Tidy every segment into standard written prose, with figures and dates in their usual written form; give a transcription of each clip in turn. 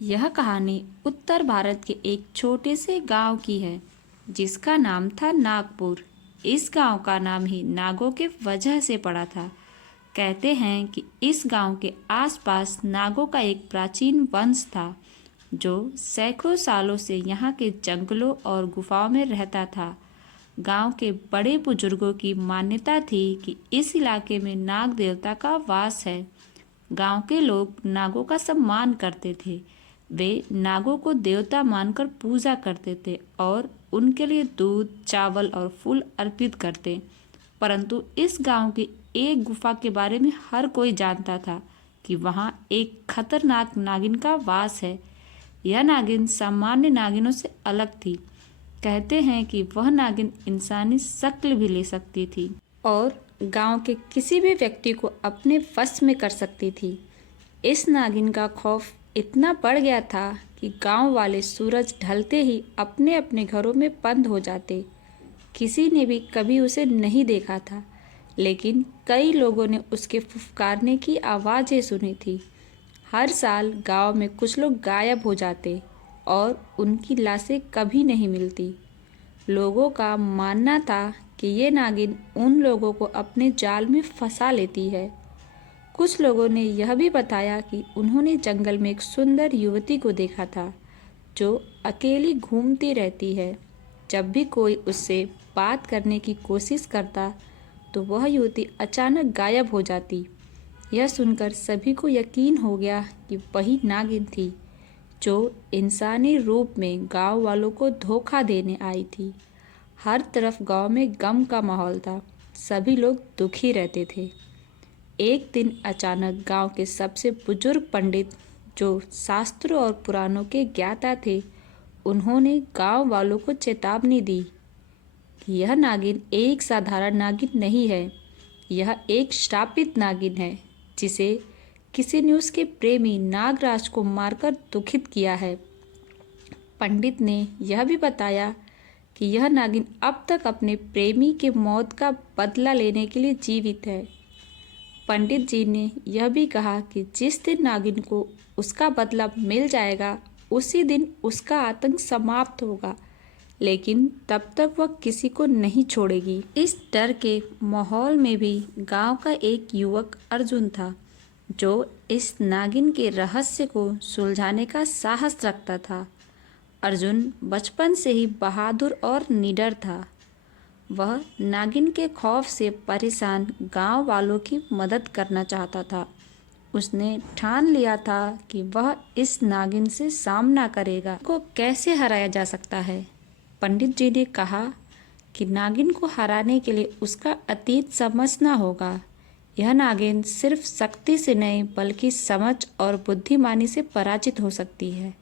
यह कहानी उत्तर भारत के एक छोटे से गांव की है जिसका नाम था नागपुर। इस गांव का नाम ही नागों के वजह से पड़ा था। कहते हैं कि इस गांव के आसपास नागों का एक प्राचीन वंश था जो सैकड़ों सालों से यहाँ के जंगलों और गुफाओं में रहता था। गांव के बड़े बुजुर्गों की मान्यता थी कि इस इलाके में नाग देवता का वास है। गांव के लोग नागों का सम्मान करते थे। वे नागों को देवता मानकर पूजा करते थे और उनके लिए दूध, चावल और फूल अर्पित करते। परंतु इस गांव की एक गुफा के बारे में हर कोई जानता था कि वहां एक खतरनाक नागिन का वास है। यह नागिन सामान्य नागिनों से अलग थी। कहते हैं कि वह नागिन इंसानी शक्ल भी ले सकती थी और गांव के किसी भी व्यक्ति को अपने वश में कर सकती थी। इस नागिन का खौफ इतना बढ़ गया था कि गांव वाले सूरज ढलते ही अपने अपने घरों में बंद हो जाते। किसी ने भी कभी उसे नहीं देखा था, लेकिन कई लोगों ने उसके फुफकारने की आवाज़ें सुनी थी। हर साल गांव में कुछ लोग गायब हो जाते और उनकी लाशें कभी नहीं मिलती। लोगों का मानना था कि ये नागिन उन लोगों को अपने जाल में फंसा लेती है। कुछ लोगों ने यह भी बताया कि उन्होंने जंगल में एक सुंदर युवती को देखा था जो अकेली घूमती रहती है। जब भी कोई उससे बात करने की कोशिश करता तो वह युवती अचानक गायब हो जाती। यह सुनकर सभी को यकीन हो गया कि वही नागिन थी जो इंसानी रूप में गांव वालों को धोखा देने आई थी। हर तरफ गांव में गम का माहौल था। सभी लोग दुखी रहते थे। एक दिन अचानक गांव के सबसे बुजुर्ग पंडित, जो शास्त्रों और पुराणों के ज्ञाता थे, उन्होंने गांव वालों को चेतावनी दी कि यह नागिन एक साधारण नागिन नहीं है। यह एक श्रापित नागिन है जिसे किसी ने उसके प्रेमी नागराज को मारकर दुखित किया है। पंडित ने यह भी बताया कि यह नागिन अब तक अपने प्रेमी के मौत का बदला लेने के लिए जीवित है। पंडित जी ने यह भी कहा कि जिस दिन नागिन को उसका बदला मिल जाएगा उसी दिन उसका आतंक समाप्त होगा, लेकिन तब तक वह किसी को नहीं छोड़ेगी। इस डर के माहौल में भी गांव का एक युवक अर्जुन था जो इस नागिन के रहस्य को सुलझाने का साहस रखता था। अर्जुन बचपन से ही बहादुर और निडर था। वह नागिन के खौफ से परेशान गांव वालों की मदद करना चाहता था। उसने ठान लिया था कि वह इस नागिन से सामना करेगा। को कैसे हराया जा सकता है? पंडित जी ने कहा कि नागिन को हराने के लिए उसका अतीत समझना होगा। यह नागिन सिर्फ शक्ति से नहीं बल्कि समझ और बुद्धिमानी से पराजित हो सकती है।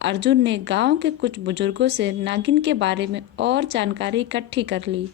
अर्जुन ने गांव के कुछ बुजुर्गों से नागिन के बारे में और जानकारी इकट्ठी कर ली।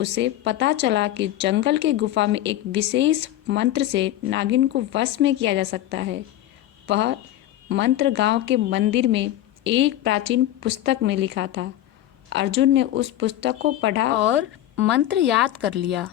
उसे पता चला कि जंगल की गुफा में एक विशेष मंत्र से नागिन को वश में किया जा सकता है। वह मंत्र गांव के मंदिर में एक प्राचीन पुस्तक में लिखा था। अर्जुन ने उस पुस्तक को पढ़ा और मंत्र याद कर लिया।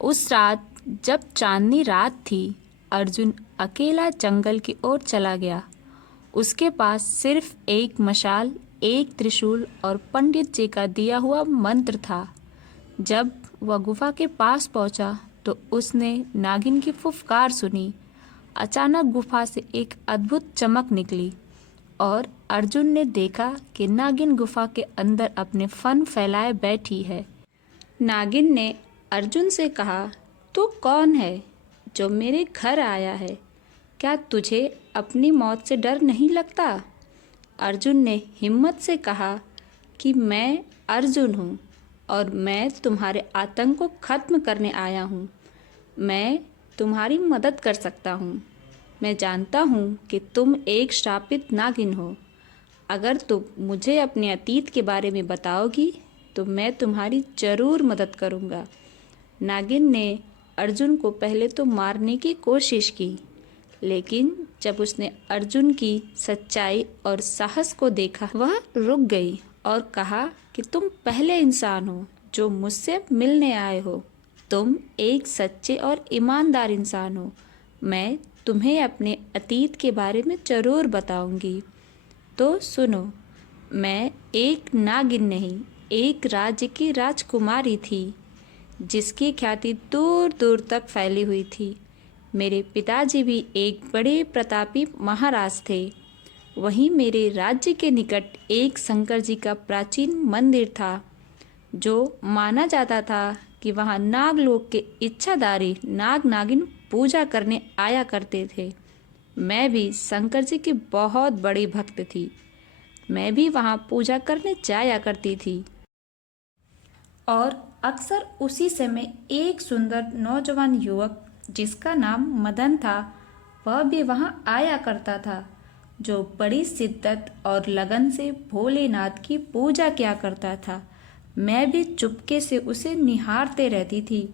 उस रात जब चांदनी रात थी, अर्जुन अकेला जंगल की ओर चला गया। उसके पास सिर्फ एक मशाल, एक त्रिशूल और पंडित जी का दिया हुआ मंत्र था। जब वह गुफा के पास पहुंचा तो उसने नागिन की फुफकार सुनी। अचानक गुफा से एक अद्भुत चमक निकली और अर्जुन ने देखा कि नागिन गुफा के अंदर अपने फन फैलाए बैठी है। नागिन ने अर्जुन से कहा, तू कौन है जो मेरे घर आया है? क्या तुझे अपनी मौत से डर नहीं लगता? अर्जुन ने हिम्मत से कहा कि मैं अर्जुन हूँ और मैं तुम्हारे आतंक को खत्म करने आया हूँ। मैं तुम्हारी मदद कर सकता हूँ। मैं जानता हूँ कि तुम एक श्रापित नागिन हो। अगर तुम मुझे अपने अतीत के बारे में बताओगी तो मैं तुम्हारी ज़रूर मदद करूँगा। नागिन ने अर्जुन को पहले तो मारने की कोशिश की, लेकिन जब उसने अर्जुन की सच्चाई और साहस को देखा, वह रुक गई और कहा कि तुम पहले इंसान हो जो मुझसे मिलने आए हो। तुम एक सच्चे और ईमानदार इंसान हो। मैं तुम्हें अपने अतीत के बारे में ज़रूर बताऊंगी। तो सुनो, मैं एक नागिन नहीं, एक राज्य की राजकुमारी थी जिसकी ख्याति दूर दूर तक फैली हुई थी। मेरे पिताजी भी एक बड़े प्रतापी महाराज थे। वहीं मेरे राज्य के निकट एक शंकर जी का प्राचीन मंदिर था, जो माना जाता था कि वहाँ नागलोक के इच्छाधारी नाग नागिन पूजा करने आया करते थे। मैं भी शंकर जी की बहुत बड़ी भक्त थी। मैं भी वहाँ पूजा करने जाया करती थी। और अक्सर उसी समय एक सुंदर नौजवान युवक जिसका नाम मदन था, वह भी वहाँ आया करता था, जो बड़ी शिद्दत और लगन से भोलेनाथ की पूजा किया करता था। मैं भी चुपके से उसे निहारते रहती थी।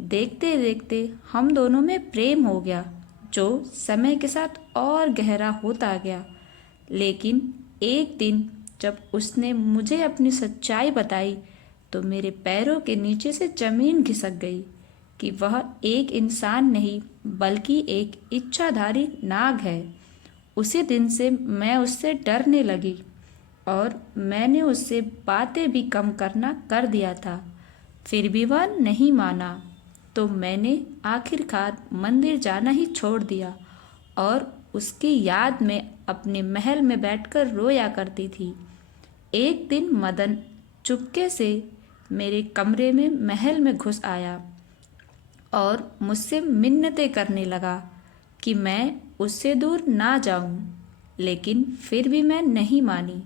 देखते देखते हम दोनों में प्रेम हो गया, जो समय के साथ और गहरा होता गया। लेकिन एक दिन जब उसने मुझे अपनी सच्चाई बताई, तो मेरे पैरों के नीचे से जमीन खिसक गई कि वह एक इंसान नहीं बल्कि एक इच्छाधारी नाग है। उसी दिन से मैं उससे डरने लगी और मैंने उससे बातें भी कम करना कर दिया था। फिर भी वह नहीं माना, तो मैंने आखिरकार मंदिर जाना ही छोड़ दिया और उसकी याद में अपने महल में बैठकर रोया करती थी। एक दिन मदन चुपके से मेरे कमरे में महल में घुस आया और मुझसे मिन्नतें करने लगा कि मैं उससे दूर ना जाऊं, लेकिन फिर भी मैं नहीं मानी।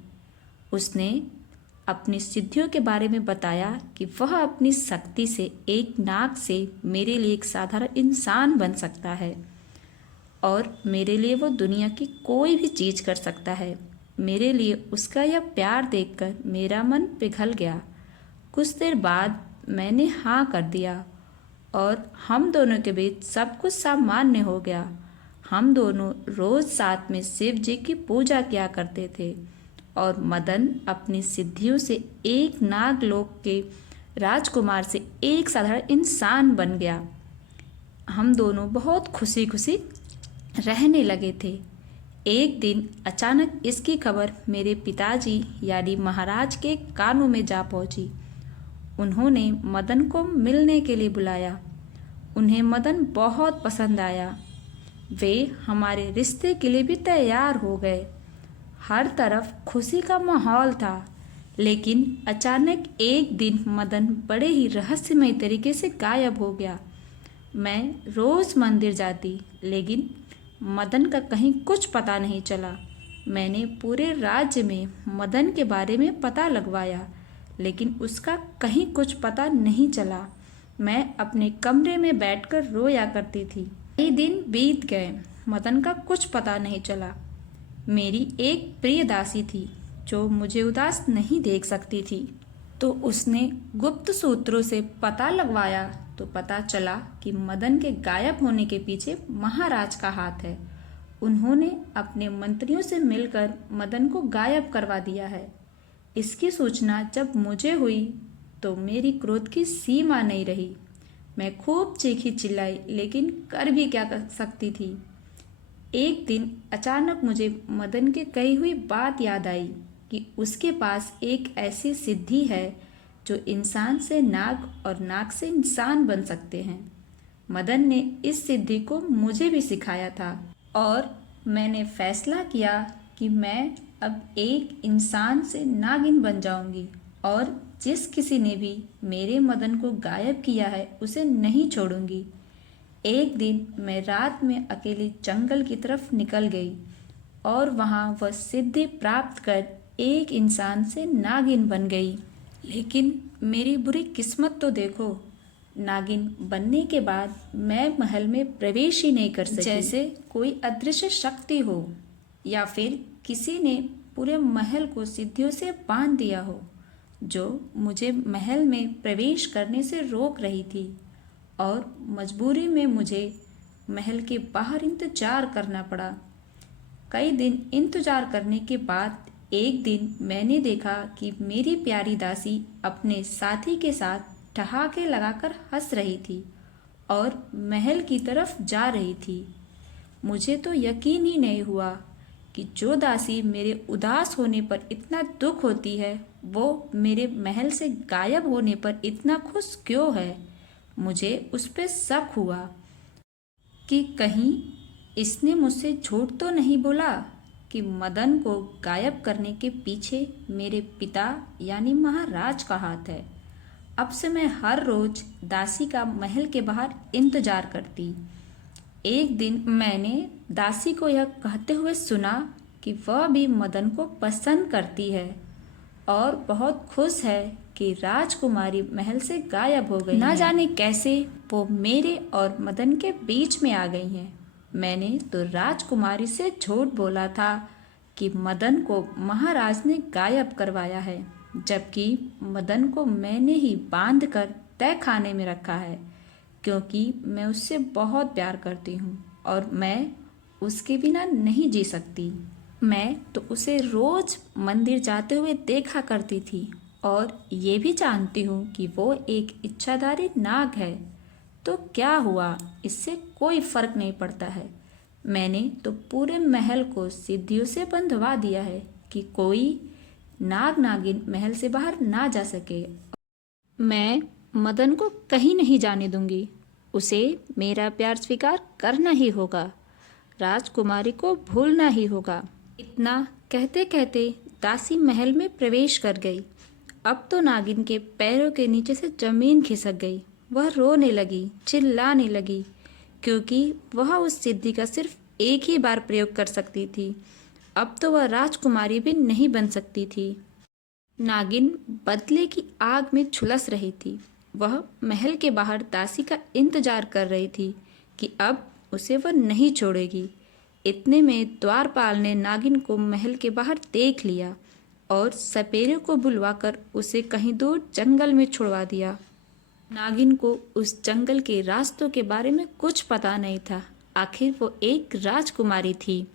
उसने अपनी सिद्धियों के बारे में बताया कि वह अपनी शक्ति से एक नाग से मेरे लिए एक साधारण इंसान बन सकता है और मेरे लिए वो दुनिया की कोई भी चीज़ कर सकता है। मेरे लिए उसका यह प्यार देखकर मेरा मन पिघल गया। कुछ देर बाद मैंने हाँ कर दिया और हम दोनों के बीच सब कुछ सामान्य हो गया। हम दोनों रोज साथ में शिव जी की पूजा किया करते थे और मदन अपनी सिद्धियों से एक नागलोक के राजकुमार से एक साधारण इंसान बन गया। हम दोनों बहुत खुशी खुशी रहने लगे थे। एक दिन अचानक इसकी खबर मेरे पिताजी यानी महाराज के कानों में जा पहुंची। उन्होंने मदन को मिलने के लिए बुलाया। उन्हें मदन बहुत पसंद आया। वे हमारे रिश्ते के लिए भी तैयार हो गए। हर तरफ खुशी का माहौल था। लेकिन अचानक एक दिन मदन बड़े ही रहस्यमय तरीके से गायब हो गया। मैं रोज़ मंदिर जाती, लेकिन मदन का कहीं कुछ पता नहीं चला। मैंने पूरे राज्य में मदन के बारे में पता लगवाया, लेकिन उसका कहीं कुछ पता नहीं चला। मैं अपने कमरे में बैठकर रोया करती थी। कई दिन बीत गए, मदन का कुछ पता नहीं चला। मेरी एक प्रिय दासी थी जो मुझे उदास नहीं देख सकती थी, तो उसने गुप्त सूत्रों से पता लगवाया तो पता चला कि मदन के गायब होने के पीछे महाराज का हाथ है। उन्होंने अपने मंत्रियों से मिलकर मदन को गायब करवा दिया है। इसकी सूचना जब मुझे हुई तो मेरी क्रोध की सीमा नहीं रही। मैं खूब चीखी चिल्लाई, लेकिन कर भी क्या कर सकती थी। एक दिन अचानक मुझे मदन के कही हुई बात याद आई कि उसके पास एक ऐसी सिद्धि है जो इंसान से नाग और नाग से इंसान बन सकते हैं। मदन ने इस सिद्धि को मुझे भी सिखाया था और मैंने फैसला किया कि मैं अब एक इंसान से नागिन बन जाऊंगी और जिस किसी ने भी मेरे मदन को गायब किया है उसे नहीं छोड़ूंगी। एक दिन मैं रात में अकेली जंगल की तरफ निकल गई और वहाँ वह सिद्धि प्राप्त कर एक इंसान से नागिन बन गई। लेकिन मेरी बुरी किस्मत तो देखो, नागिन बनने के बाद मैं महल में प्रवेश ही नहीं कर सकी। जैसे कोई अदृश्य शक्ति हो या फिर किसी ने पूरे महल को सिद्धियों से बांध दिया हो, जो मुझे महल में प्रवेश करने से रोक रही थी और मजबूरी में मुझे महल के बाहर इंतजार करना पड़ा। कई दिन इंतजार करने के बाद एक दिन मैंने देखा कि मेरी प्यारी दासी अपने साथी के साथ ठहाके लगाकर हंस रही थी और महल की तरफ जा रही थी। मुझे तो यकीन ही नहीं हुआ कि जो दासी मेरे उदास होने पर इतना दुख होती है, वो मेरे महल से गायब होने पर इतना खुश क्यों है। मुझे उस पर शक हुआ कि कहीं इसने मुझसे झूठ तो नहीं बोला कि मदन को गायब करने के पीछे मेरे पिता यानी महाराज का हाथ है। अब से मैं हर रोज दासी का महल के बाहर इंतजार करती। एक दिन मैंने दासी को यह कहते हुए सुना कि वह भी मदन को पसंद करती है और बहुत खुश है कि राजकुमारी महल से गायब हो गई ना जाने कैसे वो मेरे और मदन के बीच में आ गई हैं। मैंने तो राजकुमारी से झूठ बोला था कि मदन को महाराज ने गायब करवाया है, जबकि मदन को मैंने ही बांध कर तय खाने में रखा है, क्योंकि मैं उससे बहुत प्यार करती हूँ और मैं उसके बिना नहीं जी सकती। मैं तो उसे रोज मंदिर जाते हुए देखा करती थी और ये भी जानती हूँ कि वो एक इच्छाधारी नाग है। तो क्या हुआ, इससे कोई फर्क नहीं पड़ता है। मैंने तो पूरे महल को सिद्धियों से बंधवा दिया है कि कोई नाग नागिन महल से बाहर ना जा सके। मैं मदन को कहीं नहीं जाने दूंगी। उसे मेरा प्यार स्वीकार करना ही होगा, राजकुमारी को भूलना ही होगा। इतना कहते कहते दासी महल में प्रवेश कर गई। अब तो नागिन के पैरों के नीचे से जमीन खिसक गई। वह रोने लगी, चिल्लाने लगी, क्योंकि वह उस सिद्धि का सिर्फ एक ही बार प्रयोग कर सकती थी। अब तो वह राजकुमारी भी नहीं बन सकती थी। नागिन बदले की आग में झुलस रही थी। वह महल के बाहर दासी का इंतजार कर रही थी कि अब उसे वह नहीं छोड़ेगी। इतने में द्वारपाल ने नागिन को महल के बाहर देख लिया और सपेरे को बुलवाकर उसे कहीं दूर जंगल में छुड़वा दिया। नागिन को उस जंगल के रास्तों के बारे में कुछ पता नहीं था। आखिर वो एक राजकुमारी थी।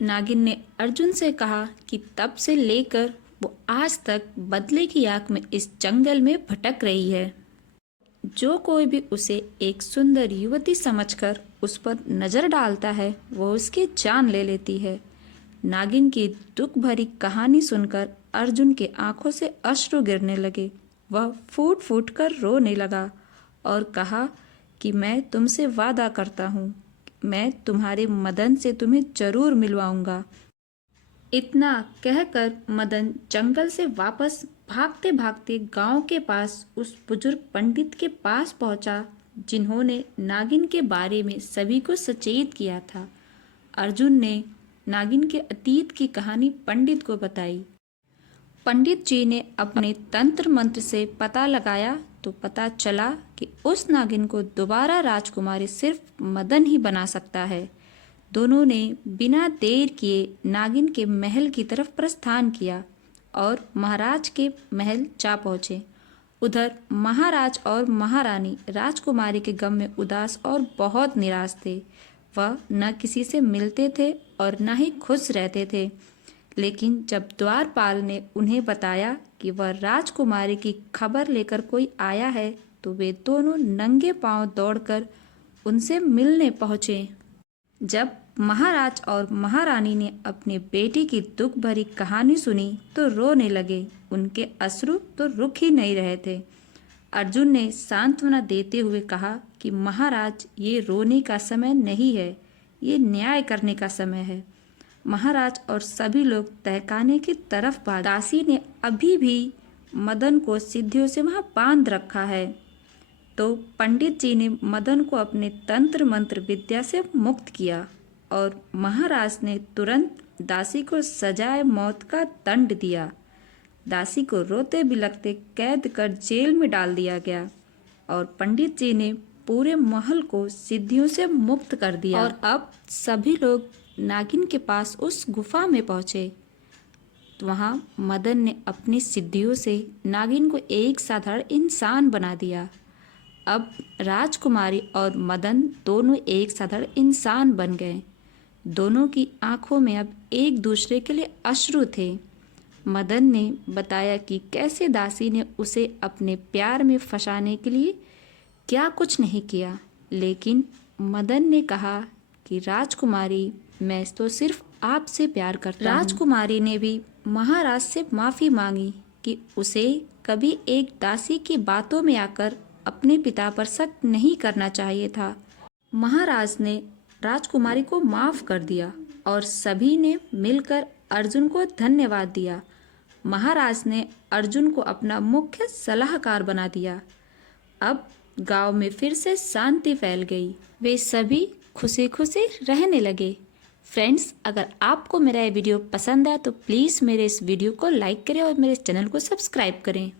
नागिन ने अर्जुन से कहा कि तब से लेकर वो आज तक बदले की आग में इस जंगल में भटक रही है। जो कोई भी उसे एक सुंदर युवती समझकर उस पर नजर डालता है, वो उसकी जान ले लेती है। नागिन की दुख भरी कहानी सुनकर अर्जुन के आंखों से अश्रु गिरने लगे। वह फूट फूट कर रोने लगा और कहा कि मैं तुमसे वादा करता हूँ, मैं तुम्हारे मदन से तुम्हें जरूर मिलवाऊंगा। इतना कहकर मदन जंगल से वापस भागते भागते गांव के पास उस बुजुर्ग पंडित के पास पहुंचा, जिन्होंने नागिन के बारे में सभी को सचेत किया था। अर्जुन ने नागिन के अतीत की कहानी पंडित को बताई। पंडित जी ने अपने तंत्र मंत्र से पता लगाया तो पता चला कि उस नागिन को दोबारा राजकुमारी सिर्फ मदन ही बना सकता है। दोनों ने बिना देर किए नागिन के महल की तरफ प्रस्थान किया और महाराज के महल जा पहुँचे। उधर महाराज और महारानी राजकुमारी के गम में उदास और बहुत निराश थे। वह न किसी से मिलते थे और न ही खुश रहते थे। लेकिन जब द्वारपाल ने उन्हें बताया कि वह राजकुमारी की खबर लेकर कोई आया है, तो वे दोनों नंगे पांव दौड़कर उनसे मिलने पहुँचे। जब महाराज और महारानी ने अपने बेटी की दुख भरी कहानी सुनी तो रोने लगे। उनके अश्रु तो रुक ही नहीं रहे थे। अर्जुन ने सांत्वना देते हुए कहा कि महाराज, ये रोने का समय नहीं है, ये न्याय करने का समय है। महाराज और सभी लोग तहखाने की तरफ भागे। दासी ने अभी भी मदन को सिद्धियों से वहां बांध रखा है। तो पंडित जी ने मदन को अपने तंत्र मंत्र विद्या से मुक्त किया और महाराज ने तुरंत दासी को सजाए मौत का दंड दिया। दासी को रोते बिलखते कैद कर जेल में डाल दिया गया और पंडित जी ने पूरे महल को सिद्धियों से मुक्त कर दिया। और अब सभी लोग नागिन के पास उस गुफा में पहुंचे। तो वहाँ मदन ने अपनी सिद्धियों से नागिन को एक साधारण इंसान बना दिया। अब राजकुमारी और मदन दोनों एक साधारण इंसान बन गए। दोनों की आंखों में अब एक दूसरे के लिए अश्रु थे। मदन ने बताया कि कैसे दासी ने उसे अपने प्यार में फंसाने के लिए क्या कुछ नहीं किया, लेकिन मदन ने कहा कि राजकुमारी, मैं तो सिर्फ आपसे प्यार करता हूँ। राजकुमारी ने भी महाराज से माफ़ी मांगी कि उसे कभी एक दासी की बातों में आकर अपने पिता पर शक नहीं करना चाहिए था। महाराज ने राजकुमारी को माफ़ कर दिया और सभी ने मिलकर अर्जुन को धन्यवाद दिया। महाराज ने अर्जुन को अपना मुख्य सलाहकार बना दिया। अब गांव में फिर से शांति फैल गई। वे सभी खुशी खुशी रहने लगे। फ्रेंड्स, अगर आपको मेरा ये वीडियो पसंद आया तो प्लीज़ मेरे इस वीडियो को लाइक करें और मेरे चैनल को सब्सक्राइब करें।